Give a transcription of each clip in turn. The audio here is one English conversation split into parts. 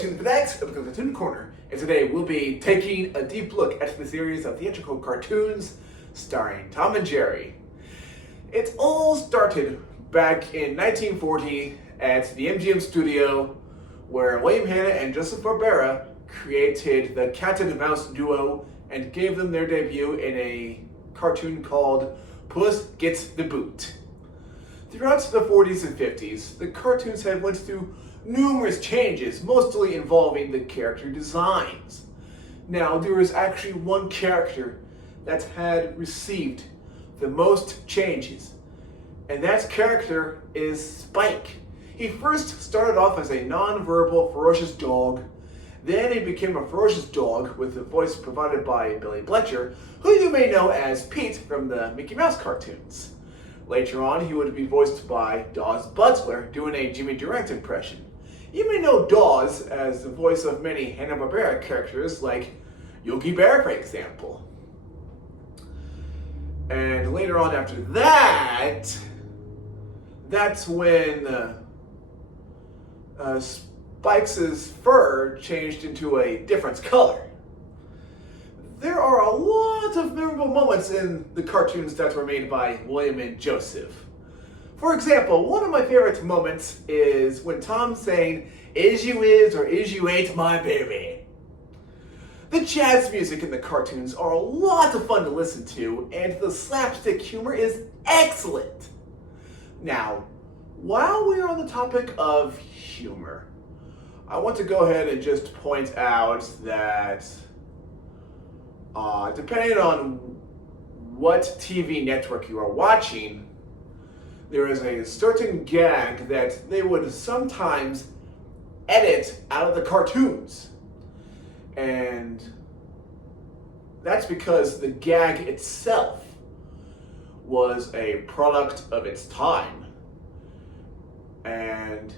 tuned to the next episode of the Toon Corner, and today we'll be taking a deep look at the series of theatrical cartoons starring Tom and Jerry. It all started back in 1940 at the MGM studio, where William Hanna and Joseph Barbera created the cat and mouse duo and gave them their debut in a cartoon called Puss Gets the Boot. Throughout the 40s and 50s, the cartoons had went through numerous changes, mostly involving the character designs. Now, there was actually one character that had received the most changes, and that character is Spike. He first started off as a non-verbal, ferocious dog. Then he became a ferocious dog with a voice provided by Billy Bletcher, who you may know as Pete from the Mickey Mouse cartoons. Later on, he would be voiced by Dawes Butler, doing a Jimmy Durant impression. You may know Dawes as the voice of many Hanna-Barbera characters, like Yogi Bear, for example. And later on after that, that's when Spike's fur changed into a different color. There are a lot of memorable moments in the cartoons that were made by William and Joseph. For example, one of my favorite moments is when Tom's saying, "Is you is or is you ain't my baby." The jazz music in the cartoons are a lot of fun to listen to, and the slapstick humor is excellent. Now, while we're on the topic of humor, I want to go ahead and just point out that depending on what TV network you are watching, there is a certain gag that they would sometimes edit out of the cartoons. And that's because the gag itself was a product of its time. And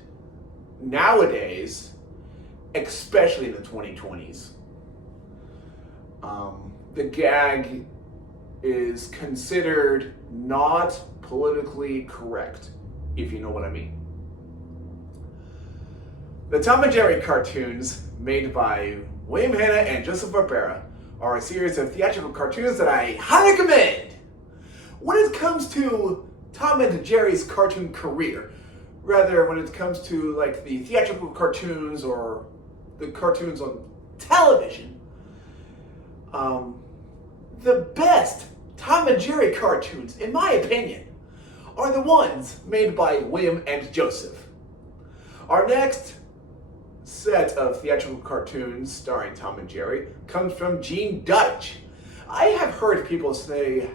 nowadays, especially in the 2020s, the gag is considered not politically correct, if you know what I mean. The Tom and Jerry cartoons, made by William Hanna and Joseph Barbera, are a series of theatrical cartoons that I highly recommend. When it comes to Tom and Jerry's cartoon career, rather when it comes to like the theatrical cartoons or the cartoons on television, the best Tom and Jerry cartoons, in my opinion, are the ones made by William and Joseph. Our next set of theatrical cartoons starring Tom and Jerry comes from Gene Deitch. I have heard people say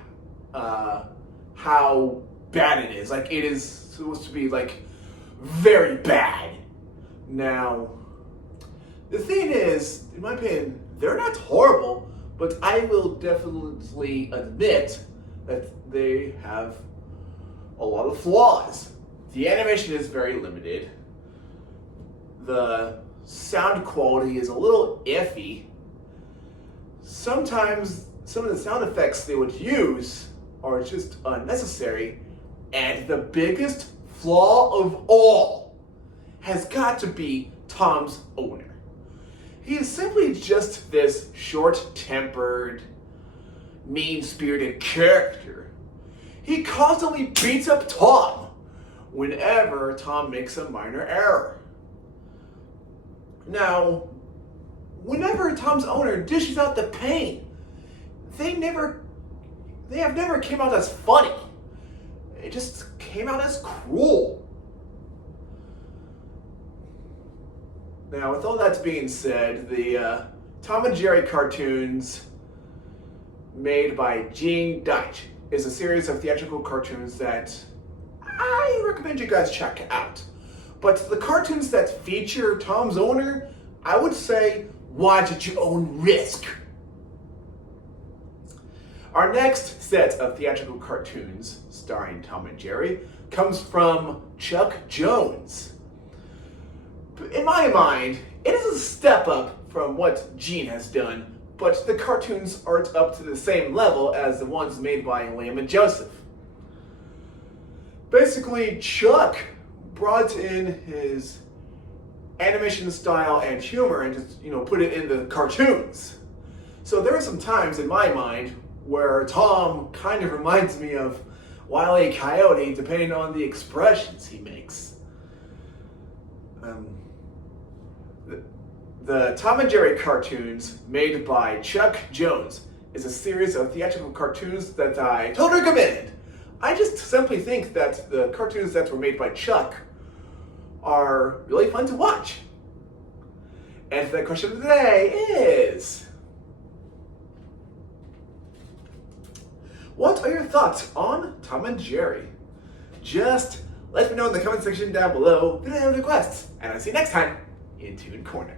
how bad it is. Like, it is supposed to be like very bad. Now, the thing is, in my opinion, they're not horrible, but I will definitely admit that they have a lot of flaws. The animation is very limited. The sound quality is a little iffy. Sometimes some of the sound effects they would use are just unnecessary. And the biggest flaw of all has got to be Tom's owner. He is simply just this short-tempered, mean-spirited character. He constantly beats up Tom whenever Tom makes a minor error. Now, whenever Tom's owner dishes out the pain, they have never came out as funny. It just came out as cruel. Now, with all that being said, the Tom and Jerry cartoons made by Gene Deitch is a series of theatrical cartoons that I recommend you guys check out. But the cartoons that feature Tom's owner, I would say watch at your own risk. Our next set of theatrical cartoons starring Tom and Jerry comes from Chuck Jones. In my mind, it is a step up from what Gene has done, but the cartoons aren't up to the same level as the ones made by William and Joseph. Basically, Chuck brought in his animation style and humor and just, put it in the cartoons. So there are some times in my mind where Tom kind of reminds me of Wile E. Coyote, depending on the expressions he makes. The Tom and Jerry cartoons, made by Chuck Jones, is a series of theatrical cartoons that I totally recommend. I just simply think that the cartoons that were made by Chuck are really fun to watch. And the question of the day is, what are your thoughts on Tom and Jerry? Just let me know in the comment section down below with any requests, and I'll see you next time in Toon Corner.